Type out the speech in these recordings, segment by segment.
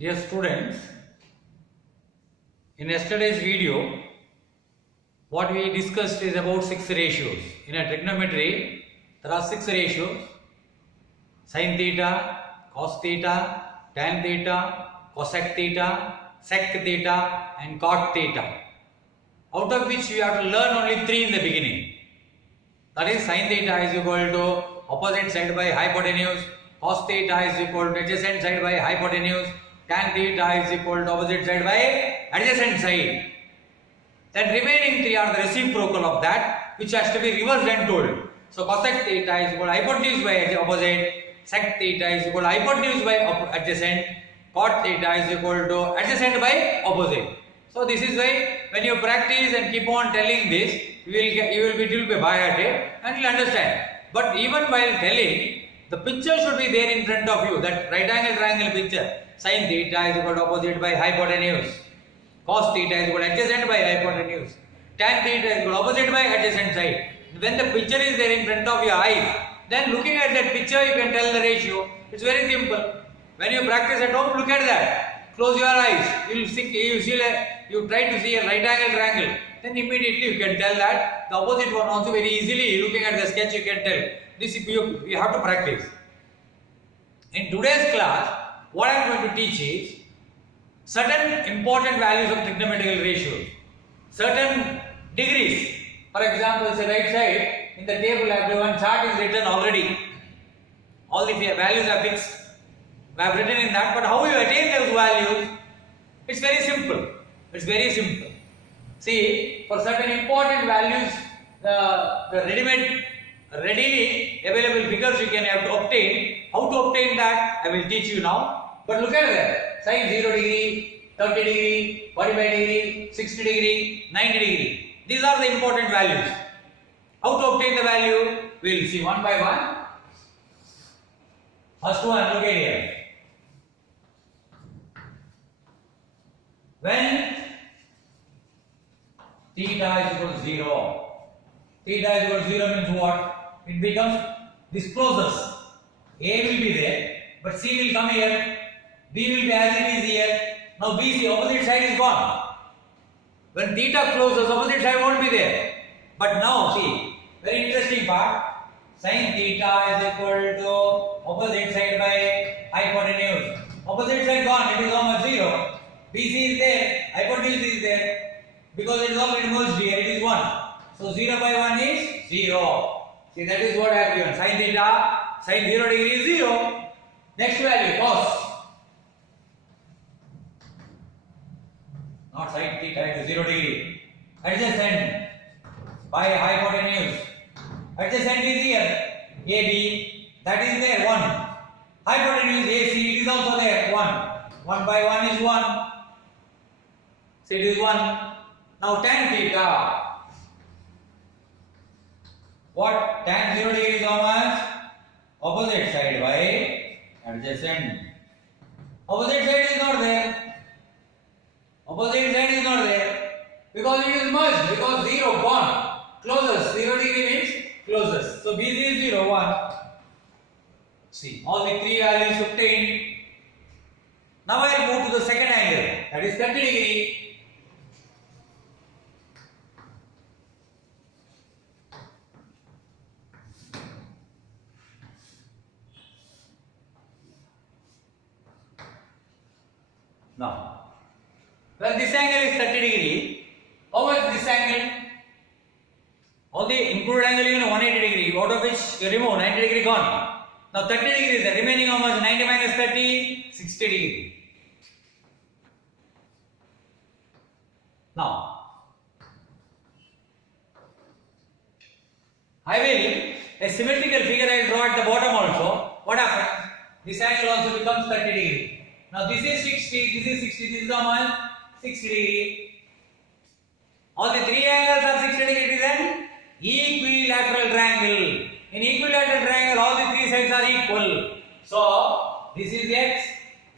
Dear students, in yesterday's video, what we discussed is about 6 ratios. In a trigonometry, there are 6 ratios: sin theta, cos theta, tan theta, cosec theta, sec theta, and cot theta. Out of which we have to learn only 3 in the beginning. That is, sin theta is equal to opposite side by hypotenuse, cos theta is equal to adjacent side by hypotenuse, tan theta is equal to opposite side by adjacent side. Then remaining 3 are the reciprocal of that, which has to be reversed and told. So cosec theta is equal to hypotenuse by opposite, sec theta is equal to hypotenuse by adjacent, cot theta is equal to adjacent by opposite. So this is why when you practice and keep on telling this, you will be by hearted and you will understand. But even while telling, the picture should be there in front of you, that right angle triangle picture. Sin theta is equal to opposite by hypotenuse, cos theta is equal to adjacent by hypotenuse, tan theta is equal to opposite by adjacent side. When the picture is there in front of your eyes, then looking at that picture you can tell the ratio. It's very simple. When you practice at home, look at that. Close your eyes. You try to see a right angle triangle. Then immediately you can tell that. The opposite one also very easily. Looking at the sketch, you can tell. This you have to practice. In today's class, what I am going to teach is certain important values of trigonometrical ratios, certain degrees. For example, say right side in the table, everyone chart is written already. All the values are fixed. We have written in that, but how you attain those values? It's very simple. It's very simple. See, for certain important values, the readily available figures you can have to obtain. How to obtain that, I will teach you now. But look at that. Sin 0 degree, 30 degree, 45 degree, 60 degree, 90 degree. These are the important values. How to obtain the value? We will see one by one. First one, look at here. When theta is equal to 0, theta is equal to 0 means what? It becomes this closes. A will be there, but C will come here. B will be as it is here. Now BC, opposite side is gone. When theta closes, opposite side won't be there. But now see, very interesting part. Sin theta is equal to opposite side by hypotenuse. Opposite side gone, it is almost 0. BC is there, hypotenuse is there. Because it is already merged here, it is 1. So 0 by 1 is 0. See, that is what I have given. Sin theta, sin 0 degree is 0. Next value, cos. Not sin theta, it is 0 degree. Adjacent by hypotenuse. Adjacent is here. AB, that is there, 1. Hypotenuse AC, it is also there, 1. 1 by 1 is 1. So it is 1. Now tan theta. What? Tan 0 degree is how much? Opposite side by adjacent. Opposite side is not there. Opposite side is not there. Because it is merged. Because 0 gone. Closes. 0 degree means closes. So BC is 0, 1. See, all the 3 values obtained. Now I will move to the second angle. That is 30 degree. Now, well, this angle is 30 degree. How much this angle? All the included angle you know 180 degree, out of which you remove 90 degree gone. Now 30 degree is the remaining how much? 90 minus 30, 60 degree. Now, I will a symmetrical figure I will draw at the bottom also. What happens? This angle also becomes 30 degree. Now this is 60, this is 60, this is how much? 60 degree. All the 3 angles are 60 degree. It is an equilateral triangle. In equilateral triangle, all the 3 sides are equal. So this is x,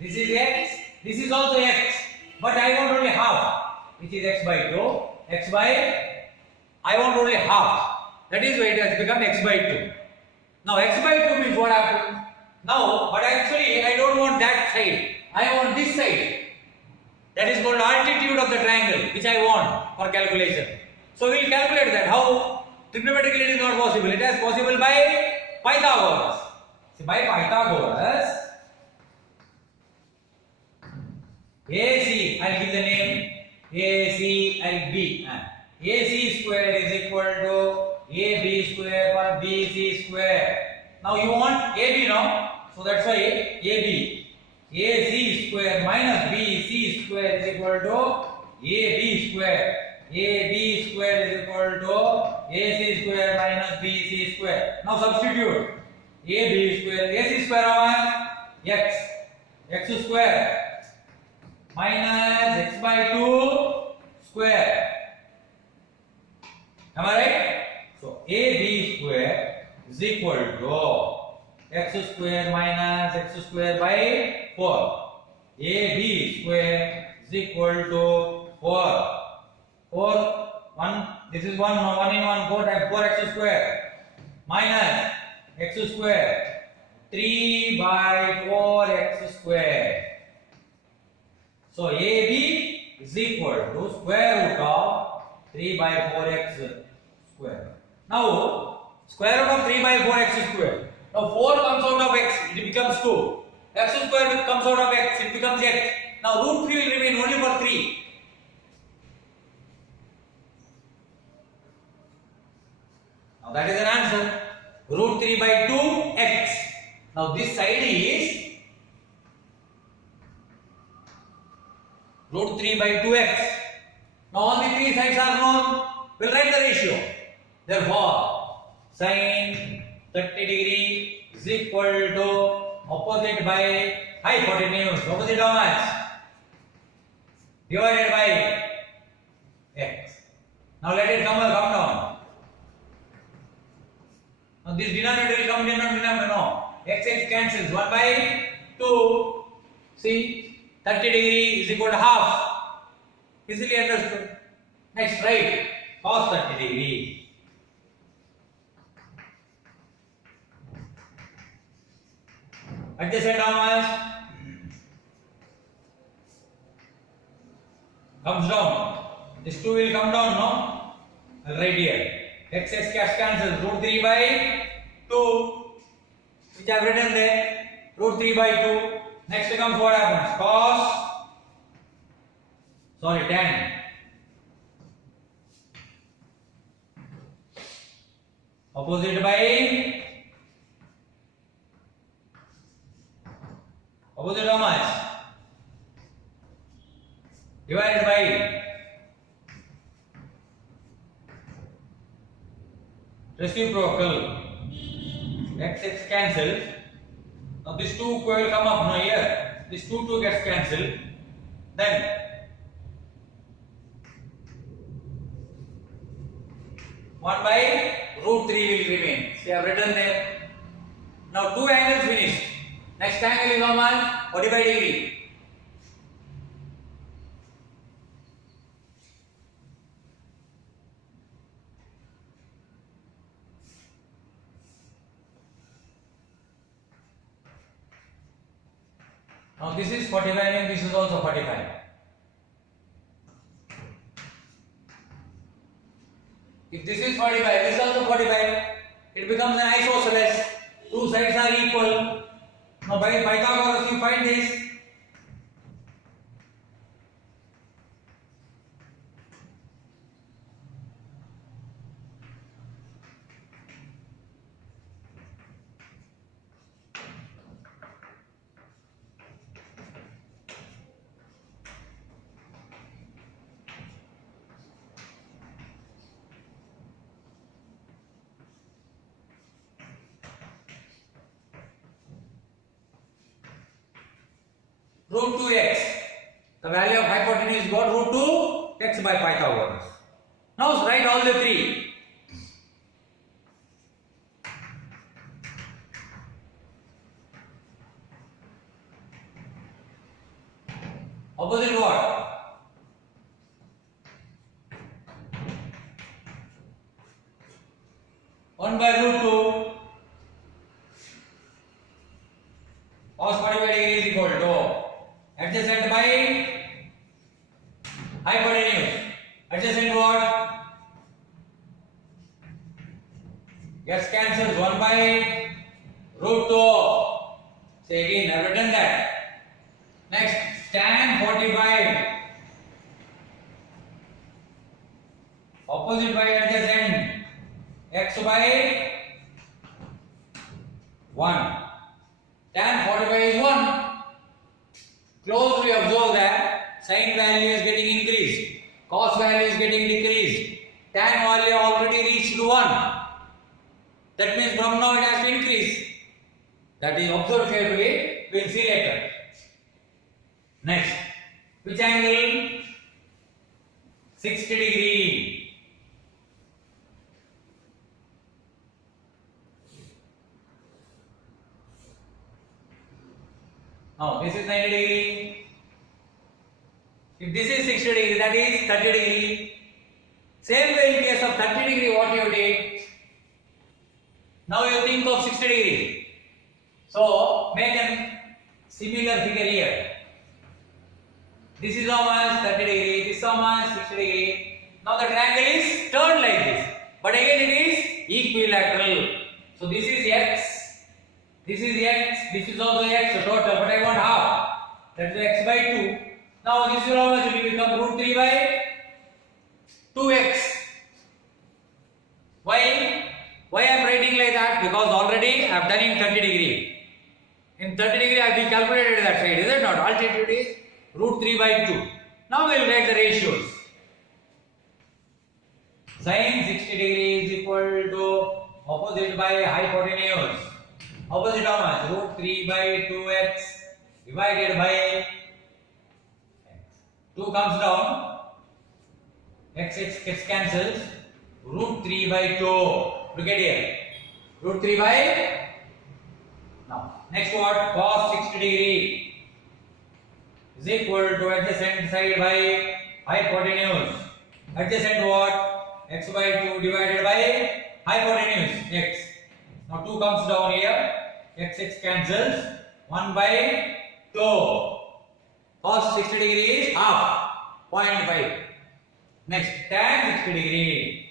this is x, this is also x. But I want only half, which is x by 2. X by, I want only half. That is why it has become x by 2. Now x by 2 means what happens? Now, but actually I don't want that side. I want this side. That is called altitude of the triangle, which I want for calculation. So we will calculate that. How? Trigonometrically it is not possible. It is possible by Pythagoras. See, by Pythagoras, AC, I will give the name AC and B. AC square is equal to AB square for BC square. Now you want AB now, so that's why AB. AC square minus BC square is equal to AB square. AB square is equal to AC square minus BC square. Now substitute AB square. AC square how much? X. X square minus x by 2 square. Am I right? So AB square is equal to x square minus x square by 4. AB square is equal to 4. 4, 1, this is 1, no, 1 in 1, 4 times 4x square minus x square 3 by 4x square. So AB is equal to square root of 3 by 4x square. Now square root of 3 by 4x square. Now 4 comes out of x, it becomes 2. X square comes out of x, it becomes x. Now root 3 will remain only for 3. Now that is an answer. Root 3 by 2x. Now this side is root 3 by 2x. Now all the three sides are known. We'll write the ratio. Therefore, sin 30 degree is equal to opposite by hypotenuse. Opposite how much? Divided by x. Now let it come down. Now this denominator will come denominator. No. X cancels. 1 by 2. See, 30 degree is equal to half. Easily understood. Next, write cos 30 degree. Adjacent how much? Comes down. This 2 will come down, no? I'll write here. X cancels. Root 3 by 2. Which I have written there. Root 3 by 2. Next comes what happens? Tan. Opposite how much? Divided by reciprocal. X cancels. Now this 2 will come up now here. This 2 gets cancelled. Then 1 by root 3 will remain. See, I have written there. Now 2 angles finished. Next angle is how much? 45 degree. Now this is 45 and this is also 45. If this is 45, this is also 45. It becomes an isosceles. Two sides are equal. Now by Pythagoras you find this. Root 2x. The value of hypotenuse got root 2x by Pythagoras. Now write all the three. Opposite what? One by root 2. Cos 45 degree is equal to adjacent by hypotenuse. Adjacent what? Gets cancelled 1 by root 2. Say again, I have written that. Next, tan 45. Opposite by adjacent. X by 1. Tan 45 is 1. Closely observe that sin value is getting increased. Cos value is getting decreased. Tan value already reached 1. That means from now it has to increase. That is observed carefully. We will see later. Next, which angle? 60 degree. Now this is 90 degree. If this is 60 degree, that is 30 degree. Same way in case of 30 degree, what you did? Now you think of 60 degree. So make a similar figure here. This is how much 30 degree, this is how much 60 degree. Now the triangle is turned like this. But again it is equilateral. So this is x, this is x, this is also x, so total, but I want half. That is x by 2. Now this will always become root 3 by 2x. Why? Why I am writing like that? Because already I have done in 30 degree. In 30 degree I have calculated that side, is it not? Altitude is root 3 by 2. Now we will write the ratios. Sin 60 degree is equal to opposite by hypotenuse. Opposite how much? Root 3 by 2x divided by x. 2 comes down. X gets cancelled. Root 3 by 2. Look at here. Root 3 by. Now, next what? Cos 60 degree is equal to adjacent side by hypotenuse. Adjacent what? X by 2 divided by hypotenuse x. Now 2 comes down here. X cancels. 1 by 2. Cos 60 degree is half. 0.5. Next, tan 60 degree.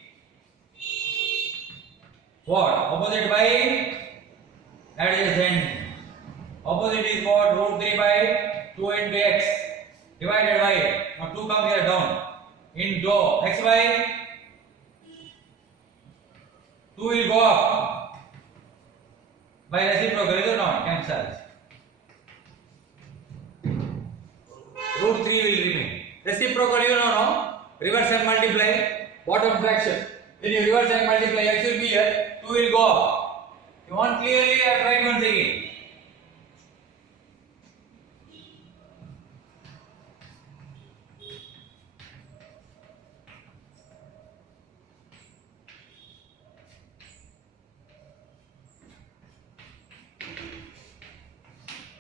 What? Opposite by adjacent. Opposite is what? Root 3 by 2 into x divided by. Now 2 comes here down. Into x by 2 will go up. By reciprocal, is it not? Cancels. Root 3 will remain. Reciprocal, you know, no? Reverse and multiply. Bottom fraction. When you reverse and multiply, x will be here. 2 will go up. You want clearly, I write once again.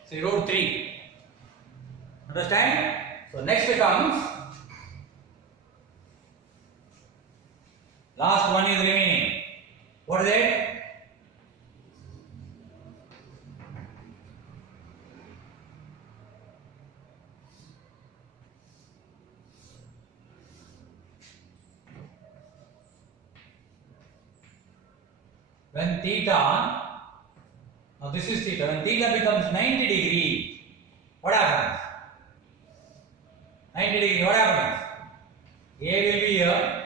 Say root 3. Understand? So next comes last one is remaining. What is it? When theta, now this is theta, when theta becomes 90 degree, what happens? 90 degree, what happens? A will be here,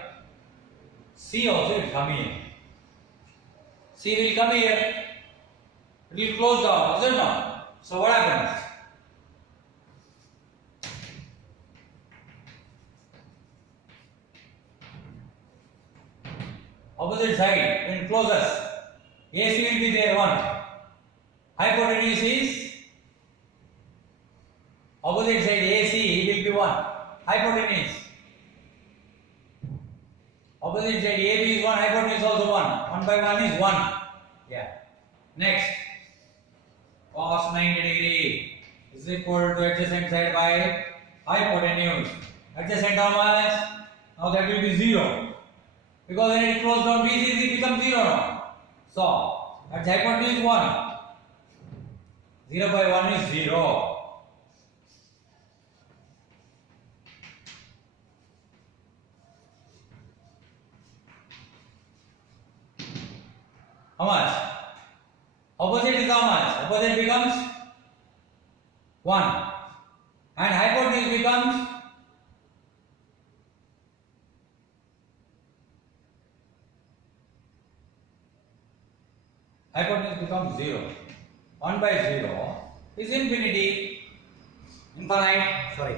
C also will come here. C will come here, it will close down, is it not? So what happens? Opposite side, when it closes, AC will be there 1. Hypotenuse is opposite side AC will be 1. Hypotenuse. Opposite side AB is 1. Hypotenuse also 1. 1 by 1 is 1. Yeah. Next. Cos 90 degree is equal to adjacent side by hypotenuse. Adjacent how much? Now that will be 0. Because when it closes down BC, it becomes 0 now. So, at hypotenuse 1. 0 by 1 is 0. is how much? Opposite becomes 1 and hypotenuse becomes hypotenuse becomes 0. 1 by 0 is infinity. Infinite. Sorry.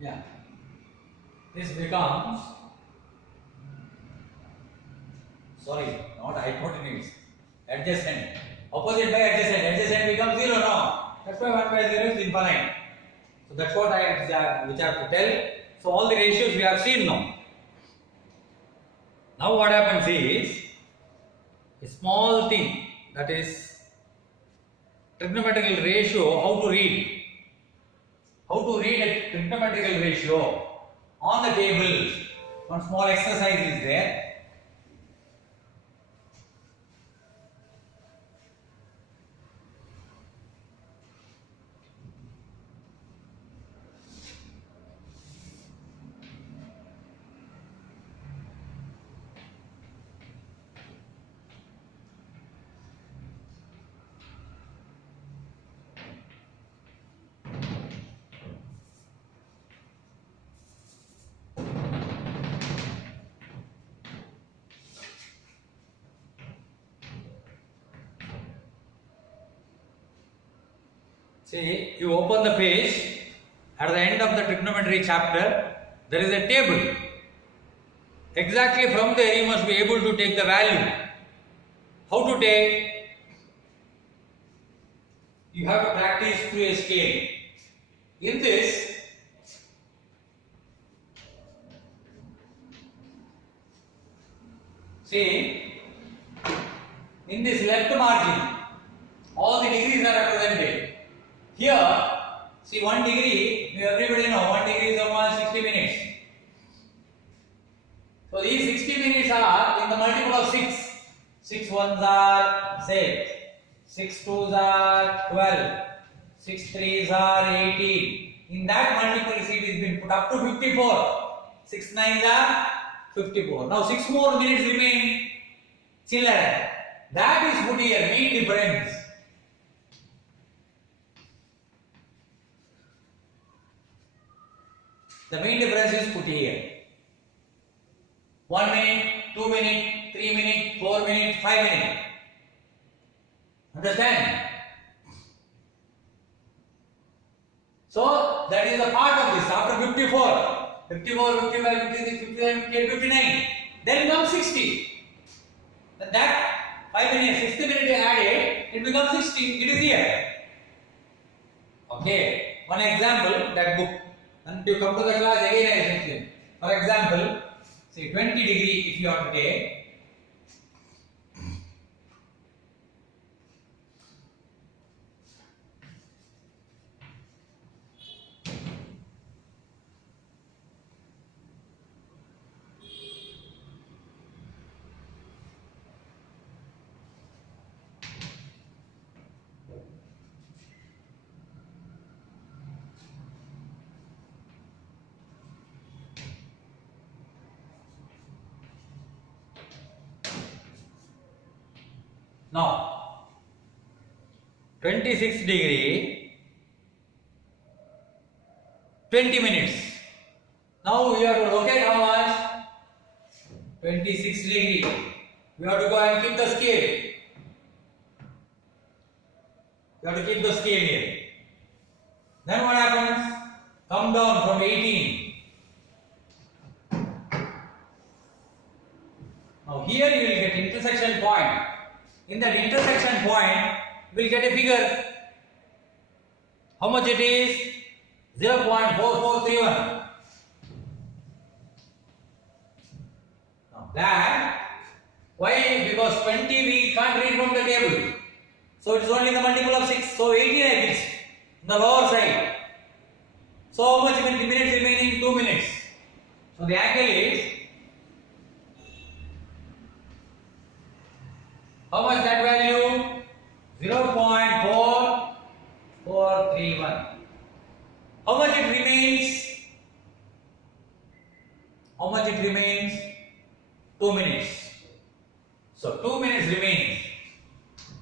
Yeah. This becomes, sorry, not hypotenuse, adjacent. Opposite by adjacent. Adjacent becomes 0 now. That's why 1 by 0 is infinite. So that's what which I have to tell. So all the ratios we have seen now. Now what happens is, a small thing, that is trigonometrical ratio, how to read. How to read a trigonometrical ratio on the table. One small exercise is there. See, you open the page, at the end of the trigonometry chapter, there is a table. Exactly from there you must be able to take the value. How to take? You have to practice through a scale. In this, see, in this left margin, all the degrees are represented. Here, see 1 degree, everybody know 1 degree is almost 60 minutes. So these 60 minutes are in the multiple of 6. 6 ones are, say, 6 twos are 12, 6 threes are 18. In that multiple, see, it has been put up to 54. 6 nines are 54. Now 6 more minutes remain. Children, that is put here, mean difference. The mean difference is put here. 1 minute, 2 minute, 3 minute, 4 minute, 5 minute. Understand? So that is a part of this. After 54, 54, 55, 56, 57, 58, 59. Then comes 60. Then that 5 minutes, 60 minutes added, it becomes 60. It is here. Okay. One example, that book. And you come to the class again I explain. For example, say 20 degree if you have to take. Now 26 degree 20 minutes. Now we have to locate how much? 26 degree. We have to go and keep the scale. You have to keep the scale here. Then what happens? Come down from 18. Now here you will get intersection point. In that intersection point, you will get a figure. How much it is? 0.4431. Now that, why? Because 20 we can't read from the table. So it is only the multiple of 6. So 18 I fixed in the lower side. So how much minutes remaining? 2 minutes. So the angle is, how much that value? 0.4431. 0.4431. How much it remains? How much it remains? 2 minutes. So 2 minutes remains.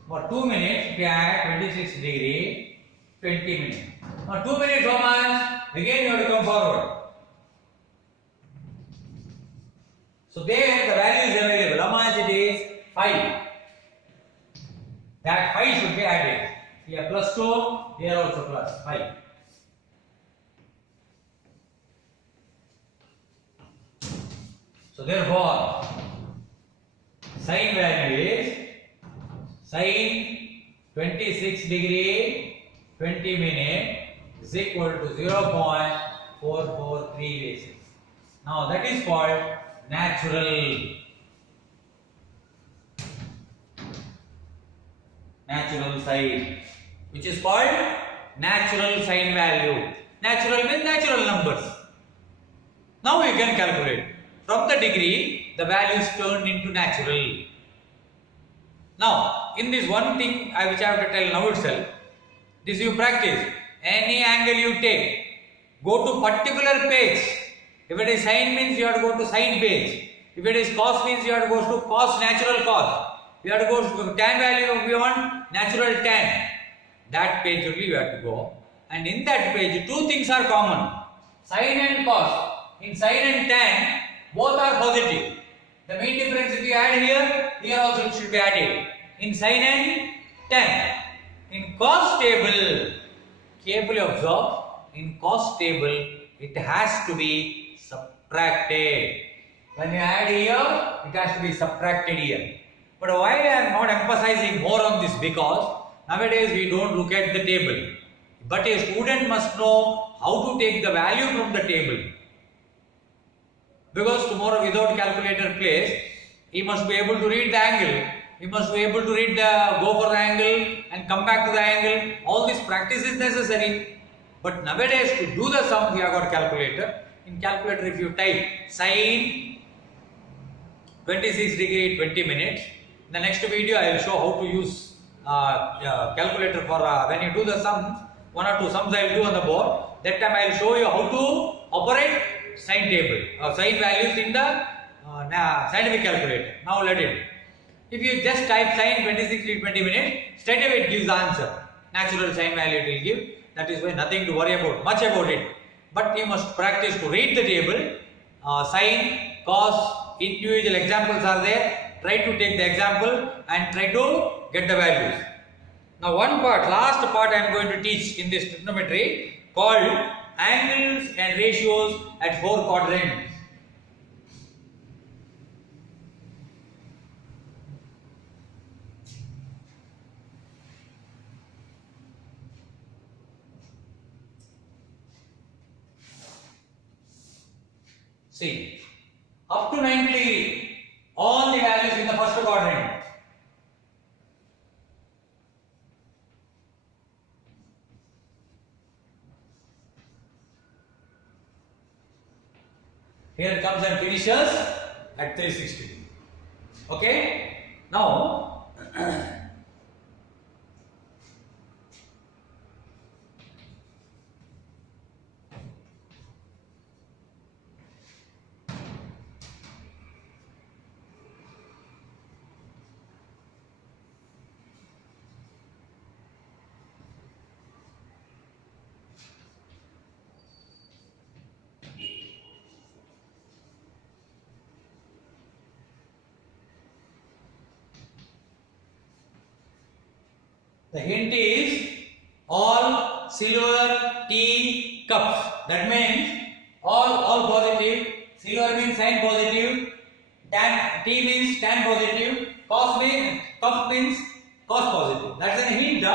For 2 minutes, if you add 26 degree, 20 minutes. Now 2 minutes how much? Again you have to come forward. So there the value is available. How much it is? 5. That 5 should be added. Here plus 2, here also plus 5. So therefore, sine value is sine 26 degree 20 minute is equal to 0.443 basis. Now that is called natural sine, which is called natural sine value. Natural means natural numbers. Now you can calculate. From the degree, the value is turned into natural. Now, in this one thing which I have to tell now itself, this you practice. Any angle you take, go to particular page. If it is sine means you have to go to sine page. If it is cos means you have to go to cos, natural cos. You have to go to tan value if you want natural tan. That page only you have to go. And in that page, two things are common. Sine and cos. In sine and tan, both are positive. The main difference if you add here, here also it should be added. In sine and tan. In cos table, carefully observe, in cos table, it has to be subtracted. When you add here, it has to be subtracted here. But why I am not emphasizing more on this? Because nowadays we don't look at the table. But a student must know how to take the value from the table. Because tomorrow without calculator place, he must be able to read the angle. He must be able to read go for the angle and come back to the angle. All this practice is necessary. But nowadays to do the sum, we have got calculator. In calculator, if you type sine 26 degree 20 minutes, in the next video I will show how to use calculator for when you do the sums. One or two sums I will do on the board. That time I will show you how to operate sine table or sine values in the scientific calculator. Now let it. If you just type sine 26 to 20 minutes, straight away it gives the answer. Natural sine value it will give. That is why nothing to worry about, much about it. But you must practice to read the table. Sine, cos, individual examples are there. Try to take the example and try to get the values. Now one part, last part I am going to teach in this trigonometry called angles and ratios at 4 quadrants. See, up to 90 degree, all the values in the first quadrant. Here it comes and finishes at 360. Okay? Now, the hint is all silver tea cups. That means all positive. Silver means sign positive. Tan tea means tan positive. Cos means cup means cos positive. That's a hint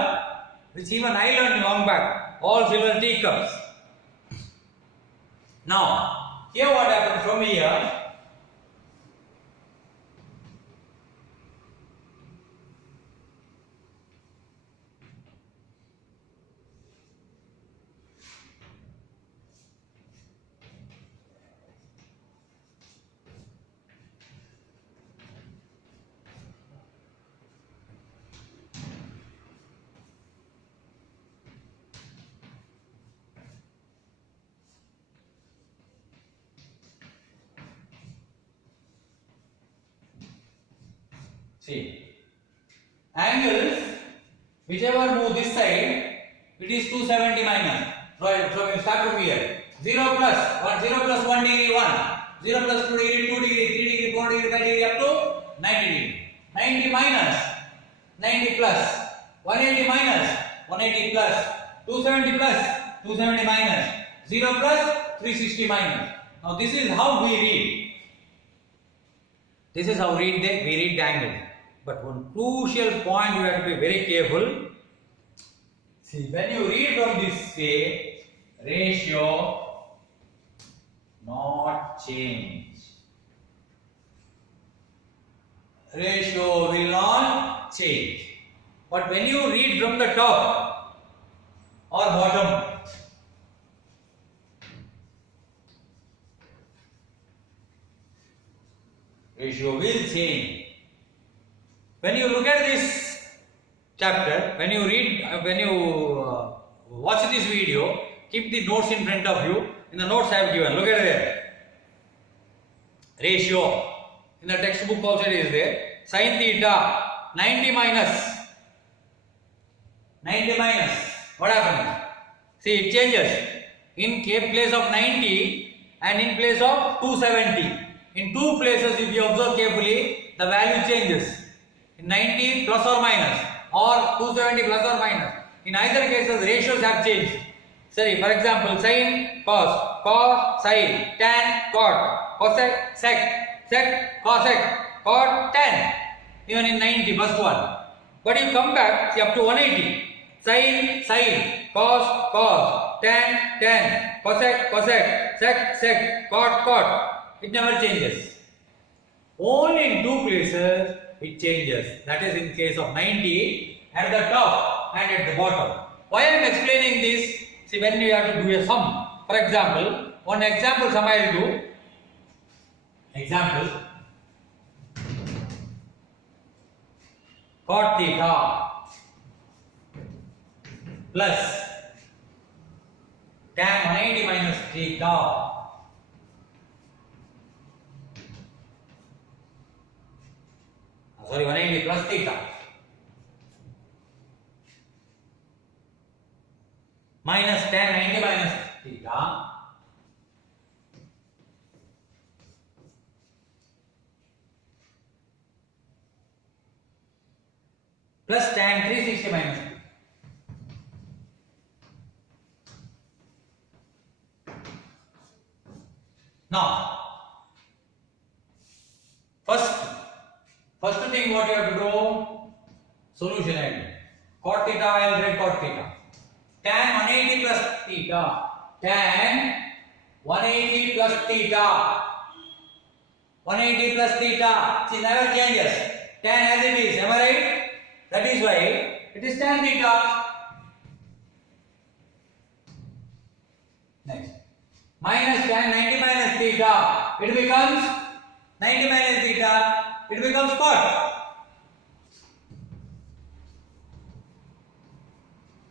which even I learned long back. All silver tea cups. Now here what happens from here. See, angles whichever move this side, it is 270 minus. Right, so we start from here. 0 plus 1, 0 plus 1 degree 1, 0 plus 2 degree 2 degree 3 degree 4 degree 5 degree up to 90 degree. 90 minus 90 plus 180 minus 180 plus 270 plus 270 minus 0 plus 360 minus. Now this is how we read. This is how we read the angle. But one crucial point you have to be very careful. See, when you read from this way, ratio not change. Ratio will not change. But when you read from the top or bottom, ratio will change. When you look at this chapter, when you read, watch this video, keep the notes in front of you. In the notes I have given, look at there. Ratio. In the textbook also it is there. Sin theta, 90 minus. 90 minus. What happens? See, it changes. In place of 90 and in place of 270. In two places, if you observe carefully, the value changes. In 90 plus or minus or 270 plus or minus. In either cases, ratios have changed. Say, for example, sin, cos, sin, tan, cot, cosec, sec, cosec, cot, tan. Even in 90, first one. But you come back, see, up to 180. Sin, cos, tan, cosec, sec, cot. It never changes. Only in two places it changes. That is in case of 90 at the top and at the bottom. Why I am explaining this? See, when you have to do a sum. For example, one example sum I will do. Example. Cot theta plus tan 180 minus theta. Sorry, 180 plus theta minus tan 90 minus theta plus tan 360 minus theta. Now, first thing what you have to do, solution ID. Cot theta, I will write cot theta. Tan 180 plus theta. Tan 180 plus theta. 180 plus theta. See, never changes. Tan as it is, am I right? That is why it is tan theta. Next. Minus tan 90 minus theta. It becomes 90 minus theta. It becomes cot.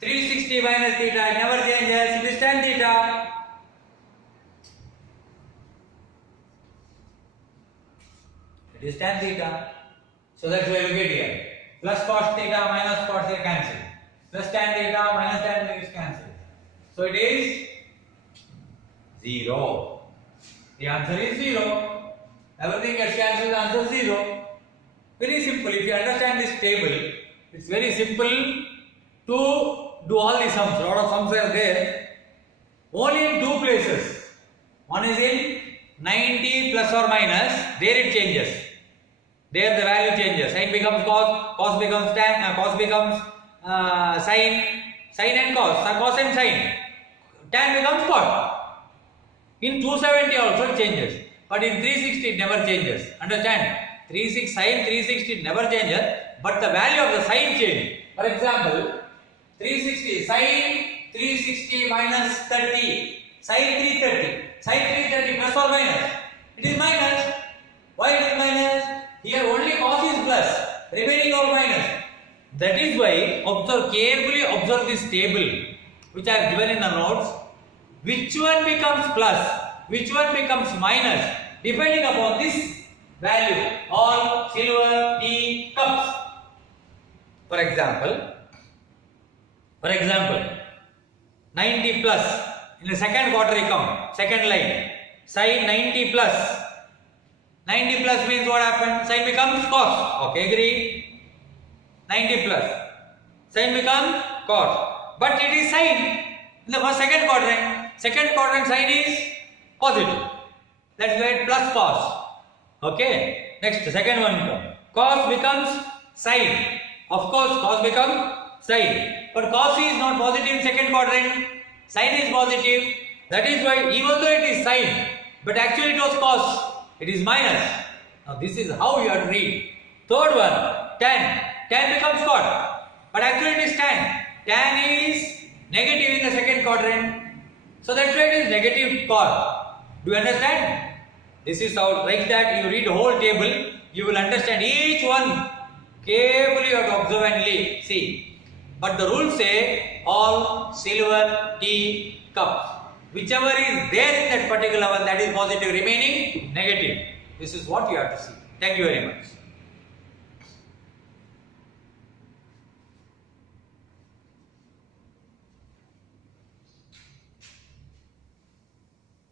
360 minus theta, it never changes, it is tan theta. It is tan theta. So that's why we get here. Plus cos theta minus cos theta cancel. Plus tan theta minus tan theta is cancelled. So it is 0. The answer is 0. Everything gets cancelled, the answer is 0. Very simple. If you understand this table, it's very simple to do all the sums. A lot of sums are there. Only in two places. One is in 90 plus or minus. There it changes. There the value changes. Sin becomes cos, cos becomes tan, cos becomes sin and cos and sin. Tan becomes cot. In 270 also it changes. But in 360 it never changes. Understand? 36 sin 360 never changes, but the value of the sin changes. For example, 360 sin 360 minus 30, sin 330, sin 330 plus or minus. It is minus. Why it is minus? Here only cos is plus, remaining all minus. That is why carefully observe this table which I have given in the notes. Which one becomes plus, which one becomes minus, depending upon this value. All silver tea cups. For example, 90 plus. In the second quadrant count, second line, sin 90 plus. 90 plus means what happened? Sin becomes cos. Okay, agree? 90 plus. Sin becomes cos. But it is sin in the second quadrant. Second quadrant sin is positive. That's why plus cos. Okay. Next, second one comes. Cos becomes sin. Of course, cos becomes sin. But cos is not positive in second quadrant. Sin is positive. That is why even though it is sin, but actually it was cos, it is minus. Now this is how you have to read. Third one, tan. Tan becomes cot, but actually it is tan. Tan is negative in the second quadrant. So that's why it is negative cot. Do you understand? This is how, like that you read the whole table, you will understand each one. Carefully you have to observe and see. But the rules say all silver tea cups. Whichever is there in that particular one, that is positive, remaining negative. This is what you have to see. Thank you very much.